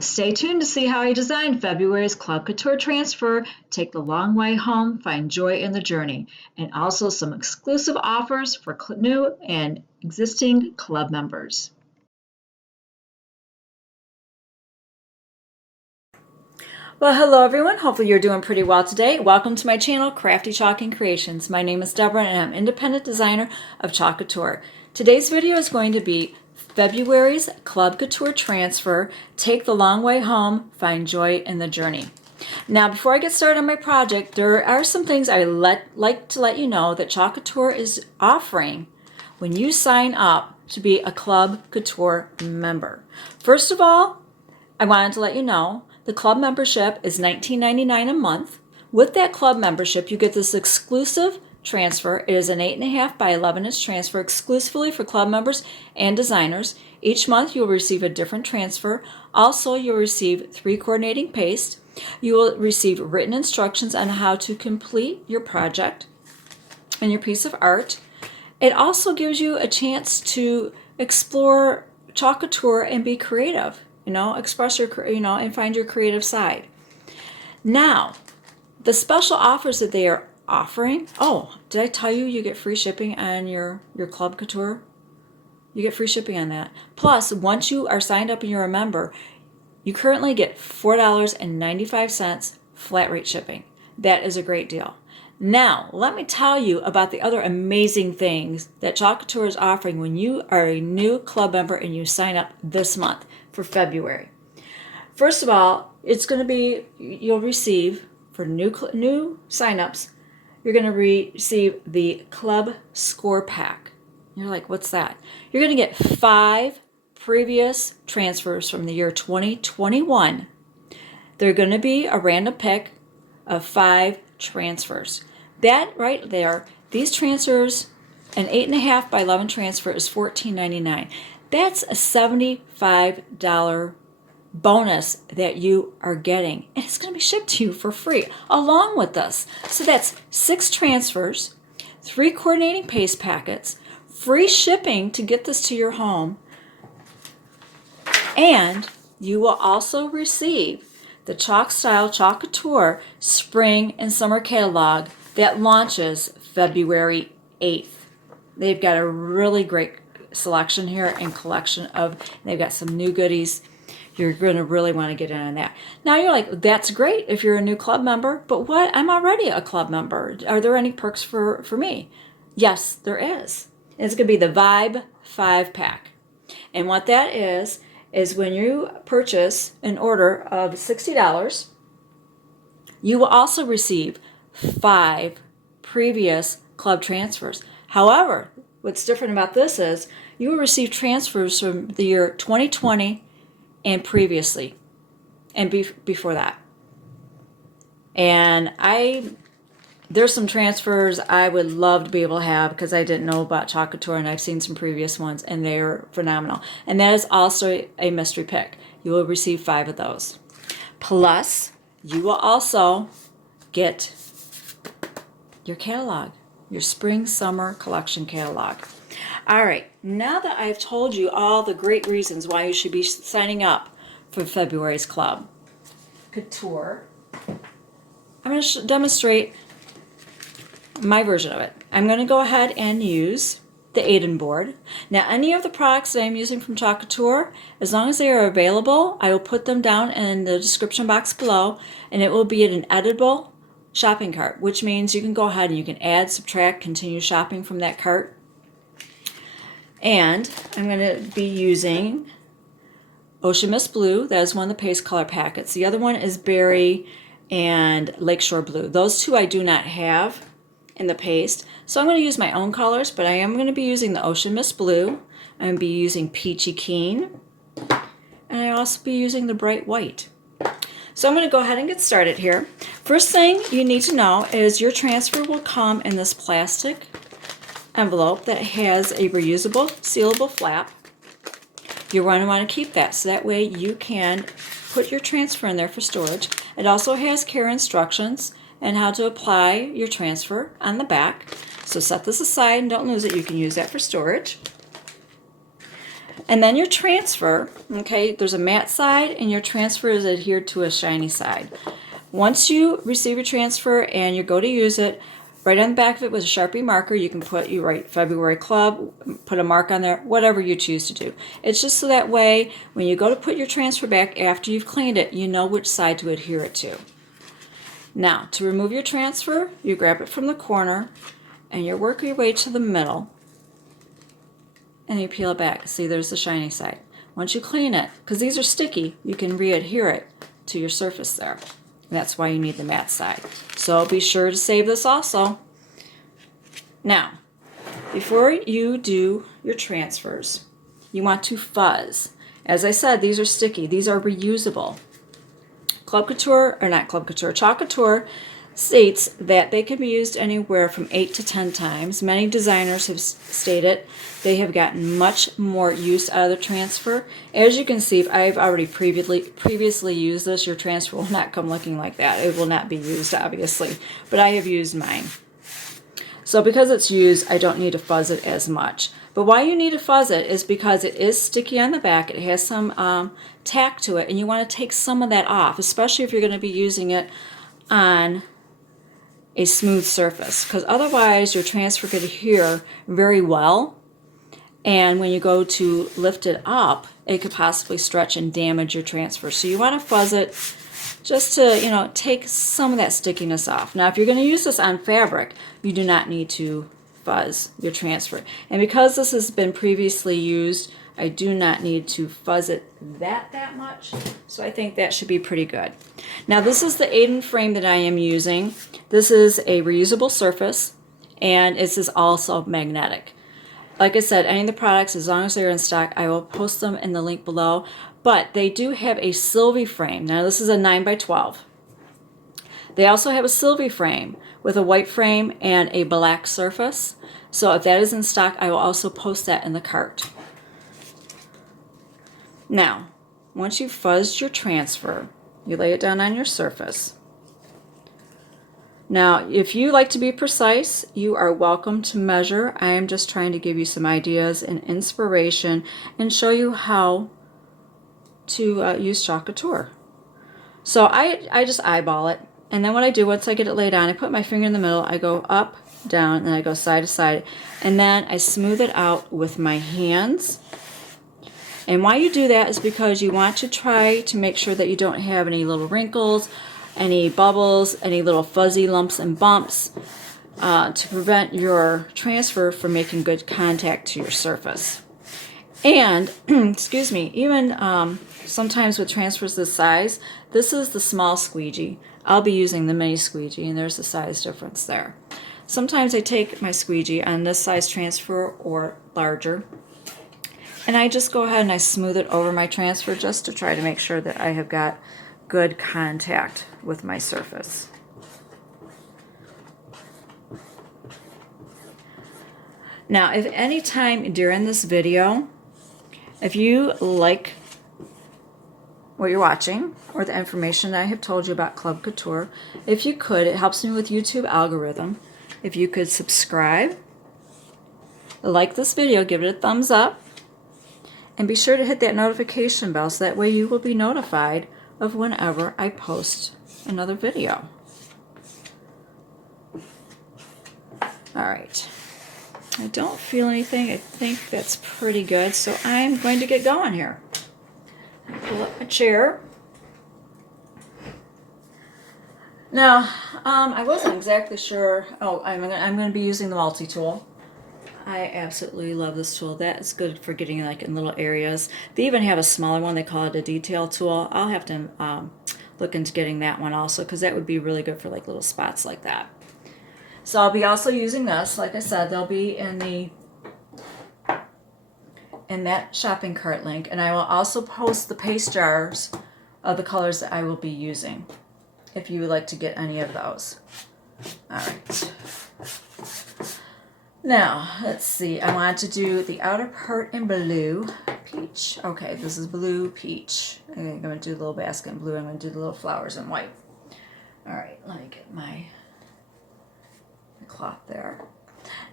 Stay tuned to see how I designed February's Club Couture transfer, take the long way home, find joy in the journey, and also some exclusive offers for new and existing club members. Well, hello everyone. Hopefully you're doing pretty well today. Welcome to my channel, Crafty Chalking Creations. My name is Deborah and I'm independent designer of Chalk Couture. Today's video is going to be February's Club Couture transfer, take the long way home, find joy in the journey. Now, before I get started on my project, there are some things I like to let you know that Chalk Couture is offering when you sign up to be a Club Couture member. First of all, I wanted to let you know the club membership is $19.99 a month. With that club membership, you get this exclusive transfer. It is an 8.5 by 11 inch transfer exclusively for club members and designers. Each month you will receive a different transfer. Also, you'll receive 3 coordinating paste. You will receive written instructions on how to complete your project and your piece of art. It also gives you a chance to explore Chalk Couture and be creative. Express your, and find your creative side. Now, the special offers that they are offering. Oh, did I tell you you get free shipping on your Club Couture? You get free shipping on that. Plus, once you are signed up and you're a member, you currently get $4.95 flat rate shipping. That is a great deal. Now, let me tell you about the other amazing things that Chalk Couture is offering when you are a new club member and you sign up this month for February. First of all, it's going to be, you'll receive, for new signups, you're going to receive the Club Score Pack. You're like, what's that? You're going to get 5 previous transfers from the year 2021. They're going to be a random pick of 5 transfers. That right there, these transfers, an 8.5 by 11 transfer is $14.99. That's a $75 bonus that you are getting. And it's going to be shipped to you for free along with this. So that's 6 transfers, 3 coordinating paste packets, free shipping to get this to your home, and you will also receive the Chalk Style Chalk Couture Spring and Summer Catalog that launches February 8th. They've got a really great selection here and collection of, they've got some new goodies. You're going to really want to get in on that. Now you're like, that's great if you're a new club member, but what? I'm already a club member. Are there any perks for me? Yes, there is. It's going to be the Vibe 5-pack. And what that is when you purchase an order of $60, you will also receive 5 previous club transfers. However, what's different about this is you will receive transfers from the year 2020 and previously and before that. And there's some transfers I would love to be able to have because I didn't know about Chalk Couture and I've seen some previous ones and they're phenomenal. And that is also a mystery pick. You will receive 5 of those. Plus, you will also get your catalog, your Spring Summer Collection catalog. All right, now that I've told you all the great reasons why you should be signing up for February's Club Couture, I'm going to demonstrate my version of it. I'm going to go ahead and use the Aiden board. Now, any of the products that I'm using from Chalk Couture, as long as they are available, I will put them down in the description box below, and it will be in an editable shopping cart, which means you can go ahead and you can add, subtract, continue shopping from that cart. And I'm going to be using Ocean Mist Blue. That is one of the paste color packets. The other one is Berry and Lakeshore Blue. Those two I do not have in the paste. So I'm going to use my own colors, but I am going to be using the Ocean Mist Blue. I'm going to be using Peachy Keen. And I'll also be using the Bright White. So I'm going to go ahead and get started here. First thing you need to know is your transfer will come in this plastic envelope that has a reusable, sealable flap. You're going to want to keep that so that way you can put your transfer in there for storage. It also has care instructions and how to apply your transfer on the back. So set this aside and don't lose it. You can use that for storage. And then your transfer, okay, there's a matte side and your transfer is adhered to a shiny side. Once you receive your transfer and you go to use it, right on the back of it with a Sharpie marker, you can you write February Club, put a mark on there, whatever you choose to do. It's just so that way when you go to put your transfer back after you've cleaned it, you know which side to adhere it to. Now, to remove your transfer, you grab it from the corner and you work your way to the middle and you peel it back. See, there's the shiny side. Once you clean it, because these are sticky, you can re-adhere it to your surface there. And that's why you need the matte side. So be sure to save this also. Now, before you do your transfers, you want to fuzz. As I said, these are sticky. These are reusable. Club Couture, or not Club Couture, Chalk Couture states that they can be used anywhere from 8 to 10 times. Many designers have stated they have gotten much more use out of the transfer. As you can see, if I've already previously used this, your transfer will not come looking like that. It will not be used, obviously, but I have used mine. So because it's used, I don't need to fuzz it as much. But why you need to fuzz it is because it is sticky on the back. It has some tack to it, and you want to take some of that off, especially if you're going to be using it on a smooth surface, because otherwise your transfer could adhere very well, and when you go to lift it up, it could possibly stretch and damage your transfer. So you want to fuzz it just to, you know, take some of that stickiness off. Now, if you're going to use this on fabric, you do not need to fuzz your transfer. And because this has been previously used, I do not need to fuzz it that much, so I think that should be pretty good. Now, this is the Aiden frame that I am using. This is a reusable surface, and this is also magnetic. Like I said, any of the products, as long as they're in stock, I will post them in the link below. But they do have a Sylvie frame. Now, this is a 9x12. They also have a Sylvie frame with a white frame and a black surface. So if that is in stock, I will also post that in the cart. Now, once you've fuzzed your transfer, you lay it down on your surface. Now, if you like to be precise, you are welcome to measure. I am just trying to give you some ideas and inspiration and show you how to use Chalk Couture. So I just eyeball it, and then what I do once I get it laid on, I put my finger in the middle, I go up, down, and I go side to side, and then I smooth it out with my hands. And why you do that is because you want to try to make sure that you don't have any little wrinkles, any bubbles, any little fuzzy lumps and bumps to prevent your transfer from making good contact to your surface. And, excuse me, even sometimes with transfers this size, this is the small squeegee. I'll be using the mini squeegee, and there's the size difference there. Sometimes I take my squeegee on this size transfer or larger, and I just go ahead and I smooth it over my transfer just to try to make sure that I have got good contact with my surface. Now, if any time during this video, if you like what you're watching or the information that I have told you about Club Couture, if you could, it helps me with YouTube algorithm. If you could subscribe, like this video, give it a thumbs up, and be sure to hit that notification bell so that way you will be notified of whenever I post another video. Alright, I don't feel anything. I think that's pretty good, so I'm going to get going here. Pull up my chair. Now, I wasn't exactly sure. Oh, I'm going to be using the multi-tool. I absolutely love this tool. That is good for getting like in little areas. They even have a smaller one. They call it a detail tool. I'll have to look into getting that one also, because that would be really good for like little spots like that. So I'll be also using this. Like I said, they'll be in that shopping cart link, and I will also post the paste jars of the colors that I will be using if you would like to get any of those. All right. Now, let's see. I want to do the outer part in blue peach. Okay, this is blue peach. I'm going to do a little basket in blue. I'm going to do the little flowers in white. All right, let me get my cloth there.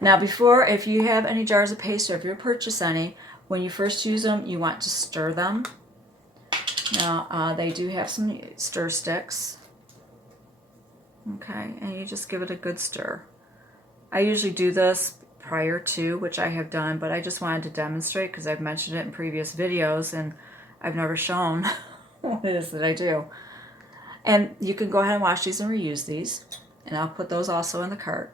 Now, if you have any jars of paste or if you purchase any, when you first use them, you want to stir them. Now, they do have some stir sticks. Okay, and you just give it a good stir. I usually do this prior to, which I have done, but I just wanted to demonstrate because I've mentioned it in previous videos and I've never shown what it is that I do. And you can go ahead and wash these and reuse these, and I'll put those also in the cart.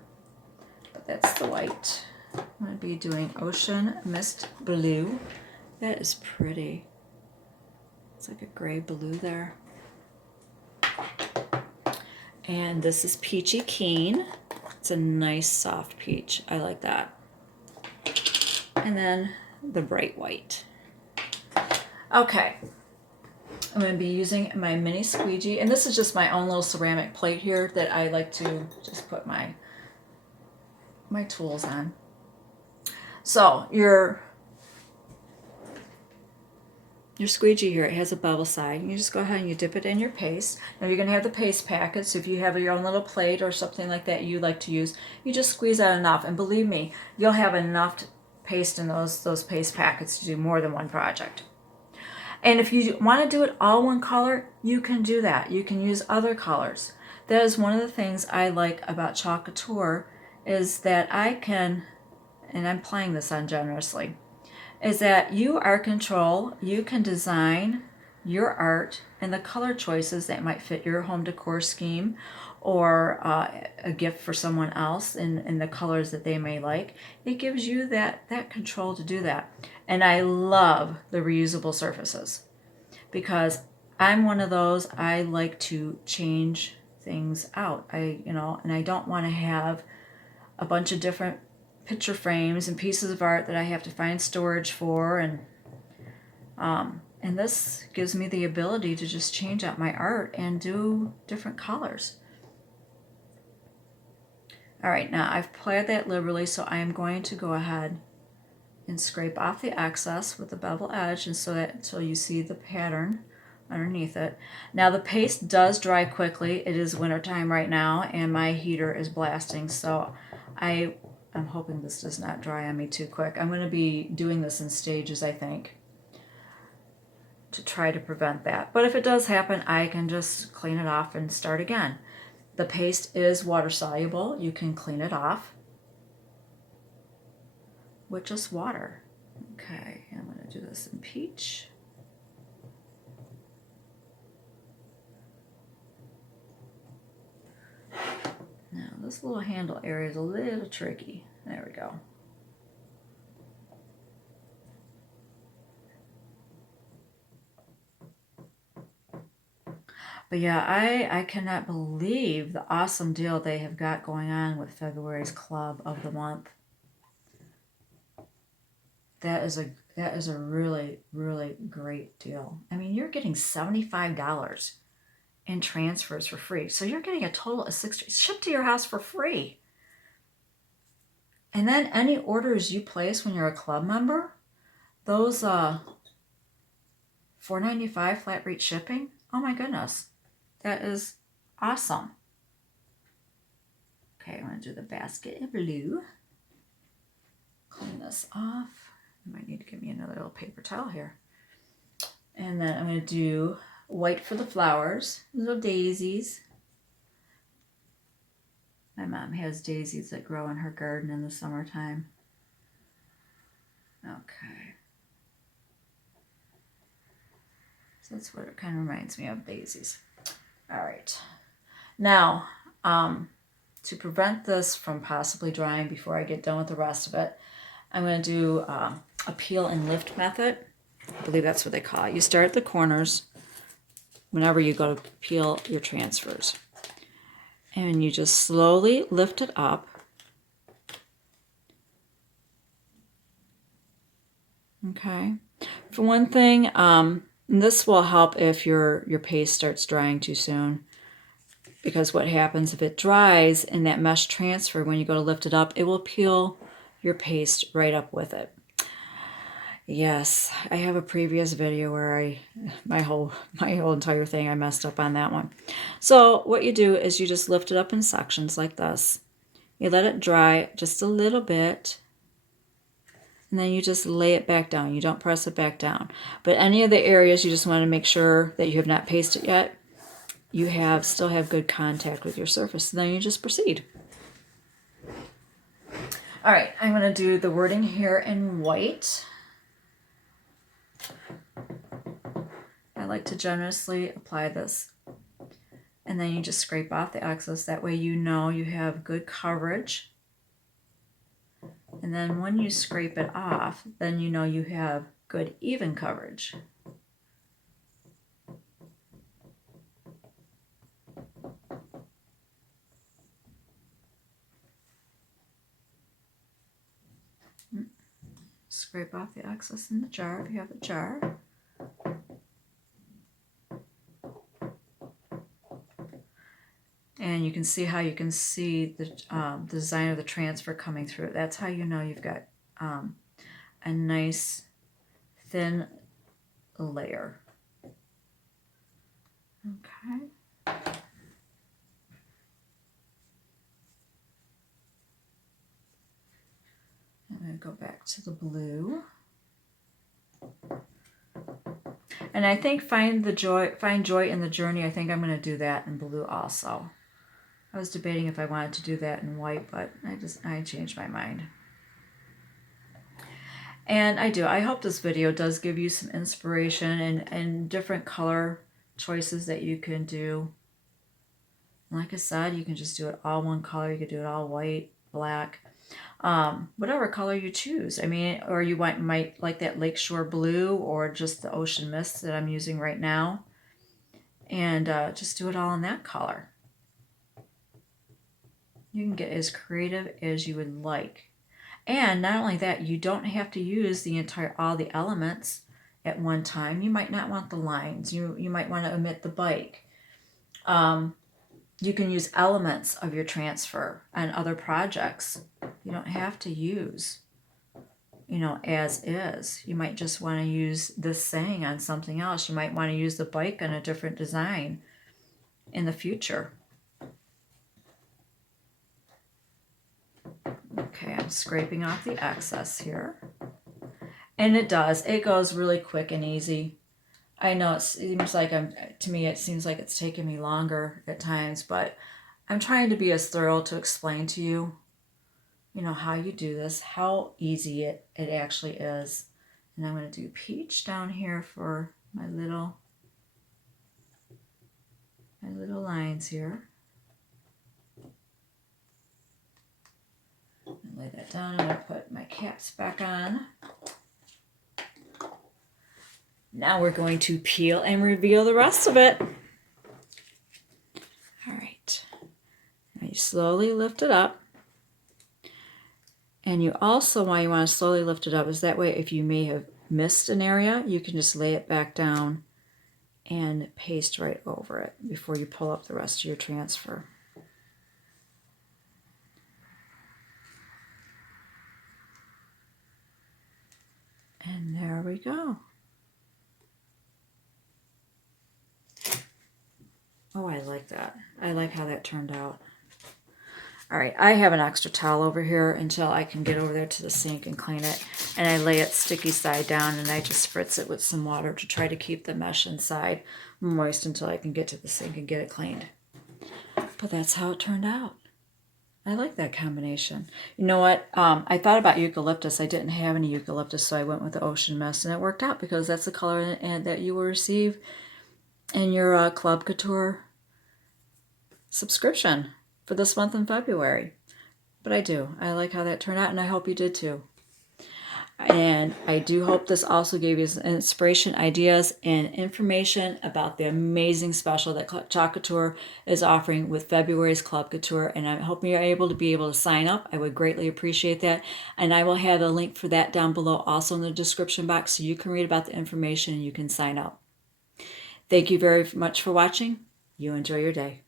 But that's the white. I'm going to be doing Ocean Mist Blue. That is pretty. It's like a gray blue there. And this is Peachy Keen. It's a nice soft peach. I like that. And then the bright white. Okay. I'm going to be using my mini squeegee. And this is just my own little ceramic plate here that I like to just put my tools on. So your squeegee here, it has a bevel side. You just go ahead and you dip it in your paste. Now you're going to have the paste packet, so if you have your own little plate or something like that you like to use, you just squeeze out enough. And believe me, you'll have enough paste in those paste packets to do more than one project. And if you want to do it all one color, you can do that. You can use other colors. That is one of the things I like about Chalk Couture, is that I can, and I'm playing this on generously, is that you are in control. You can design your art and the color choices that might fit your home decor scheme, or a gift for someone else in the colors that they may like. It gives you that control to do that. And I love the reusable surfaces because I'm one of those, I like to change things out. And I don't want to have a bunch of different picture frames and pieces of art that I have to find storage for, and this gives me the ability to just change out my art and do different colors. All right, now I've applied that liberally, so I am going to go ahead and scrape off the excess with the bevel edge, and so that until you see the pattern underneath it. Now the paste does dry quickly. It is wintertime right now, and my heater is blasting, so I'm hoping this does not dry on me too quick. I'm going to be doing this in stages, I think, to try to prevent that. But if it does happen, I can just clean it off and start again. The paste is water soluble. You can clean it off with just water. Okay, I'm going to do this in peach. Now this little handle area is a little tricky. There we go. But yeah, I cannot believe the awesome deal they have got going on with February's Club of the Month. That is a really, really great deal. I mean, you're getting $75 in transfers for free. So you're getting a total of $60 shipped to your house for free. And then any orders you place when you're a club member, those $4.95 flat rate shipping, oh my goodness. That is awesome. Okay, I'm going to do the basket in blue. Clean this off. I might need to give me another little paper towel here. And then I'm going to do white for the flowers, little daisies. My mom has daisies that grow in her garden in the summertime. Okay. So that's what it kind of reminds me of, daisies. All right. Now, to prevent this from possibly drying before I get done with the rest of it, I'm going to do a peel and lift method. I believe that's what they call it. You start at the corners whenever you go to peel your transfers. And you just slowly lift it up. Okay. For one thing, this will help if your paste starts drying too soon. Because what happens if it dries in that mesh transfer, when you go to lift it up, it will peel your paste right up with it. Yes, I have a previous video where my whole entire thing, I messed up on that one. So what you do is you just lift it up in sections like this. You let it dry just a little bit. and then you just lay it back down. You don't press it back down. But any of the areas you just want to make sure that you have not pasted yet, you still have good contact with your surface. And then you just proceed. All right, I'm going to do the wording here in white. I like to generously apply this. And then you just scrape off the excess. That way you know you have good coverage. And then when you scrape it off, then you know you have good even coverage. Scrape off the excess in the jar if you have a jar. And you can see how you can see the design of the transfer coming through. That's how you know you've got a nice thin layer. Okay. I'm going to go back to the blue. And I think find joy in the journey. I think I'm going to do that in blue also. I was debating if I wanted to do that in white, but I changed my mind. And I do. I hope this video does give you some inspiration and different color choices that you can do. Like I said, you can just do it all one color. You could do it all white, black, whatever color you choose. I mean, or you might like that lakeshore blue or just the ocean mist that I'm using right now. And just do it all in that color. You can get as creative as you would like. And not only that, you don't have to use all the elements at one time. You might not want the lines. You might want to omit the bike. You can use elements of your transfer on other projects. You don't have to use, as is. You might just want to use this saying on something else. You might want to use the bike on a different design in the future. Okay, I'm scraping off the excess here. And it goes really quick and easy. I know it seems like to me it seems like it's taking me longer at times, but I'm trying to be as thorough to explain to you, how you do this, how easy it actually is. And I'm going to do peach down here for my little lines here. Lay that down. I'm going to put my caps back on. Now we're going to peel and reveal the rest of it. All right. Now you slowly lift it up. And you also, why you want to slowly lift it up is that way if you may have missed an area, you can just lay it back down and paste right over it before you pull up the rest of your transfer. And there we go. Oh, I like that. I like how that turned out. All right, I have an extra towel over here until I can get over there to the sink and clean it. And I lay it sticky side down and I just spritz it with some water to try to keep the mesh inside moist until I can get to the sink and get it cleaned. But that's how it turned out. I like that combination. You know what? I thought about eucalyptus. I didn't have any eucalyptus, so I went with the ocean mist, and it worked out because that's the color that you will receive in your Club Couture subscription for this month in February. But I like how that turned out, and I hope you did too. And I do hope this also gave you some inspiration, ideas, and information about the amazing special that Chalk Couture is offering with February's Club Couture. And I'm hoping you're able to sign up. I would greatly appreciate that. And I will have a link for that down below also in the description box so you can read about the information and you can sign up. Thank you very much for watching. You enjoy your day.